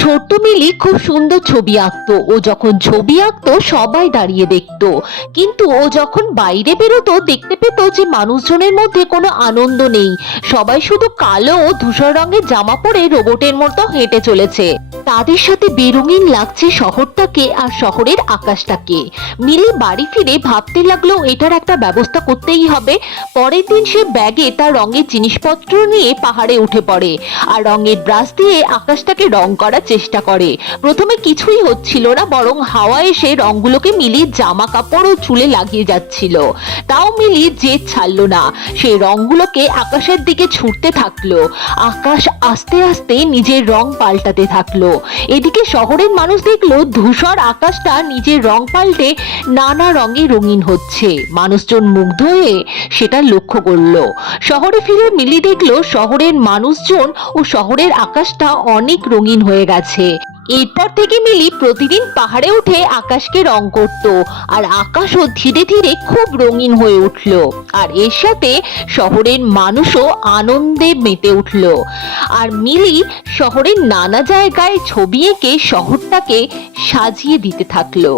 ছোট্ট মিলি খুব সুন্দর ছবি আঁকতো। ও যখন ছবি আঁকতো সবাই দাঁড়িয়ে দেখতো, কিন্তু ও যখন বাইরে বেরোতো দেখতে পেত যে মানুষজনের মধ্যে কোনো আনন্দ নেই। সবাই শুধু কালো ও ধূসর রঙের জামা পরে রোবটের মতো হেঁটে চলেছে। তাদের সাথে বেরঙিন লাগছে শহরটাকে আর শহরের আকাশটাকে। মিলি বাড়ি ফিরে ভাবতে লাগলো এটার একটা ব্যবস্থা করতেই হবে। পরের দিন সে ব্যাগে তার রঙের জিনিসপত্র নিয়ে পাহাড়ে উঠে পড়ে আর রঙের ব্রাশ দিয়ে আকাশটাকে রং করার চেষ্টা করে। প্রথমে কিছুই হচ্ছিল না, বরং হাওয়া এসে রংগুলোকে মিলির জামা কাপড় ও চুলে লাগিয়ে যাচ্ছিল। তাও মিলি জেদ ছাড়লো না, সেই রংগুলোকে আকাশের দিকে ছুটতে থাকলো। আকাশ আস্তে আস্তে নিজের রং পাল্টাতে থাকলো। এদিকে শহরের মানুষ দেখলো ধূসর আকাশটা নিজের রং পাল্টে নানা রঙে রঙিন হচ্ছে। মানুষজন মুগ্ধ হয়ে সেটা লক্ষ্য করলো। শহরে ফিরে মিলি দেখলো শহরের মানুষজন ও শহরের আকাশটা অনেক রঙিন হয়ে গেছে। এরপর থেকে মিলি প্রতিদিন পাহাড়ে উঠে আকাশকে রং করত, আর আকাশও ধীরে ধীরে খুব রঙিন হয়ে উঠল। আর এর সাথে শহরের মানুষও আনন্দে মেতে উঠল। আর মিলি শহরের নানা জায়গায় ছবি এঁকে শহরটাকে সাজিয়ে দিতে থাকলো।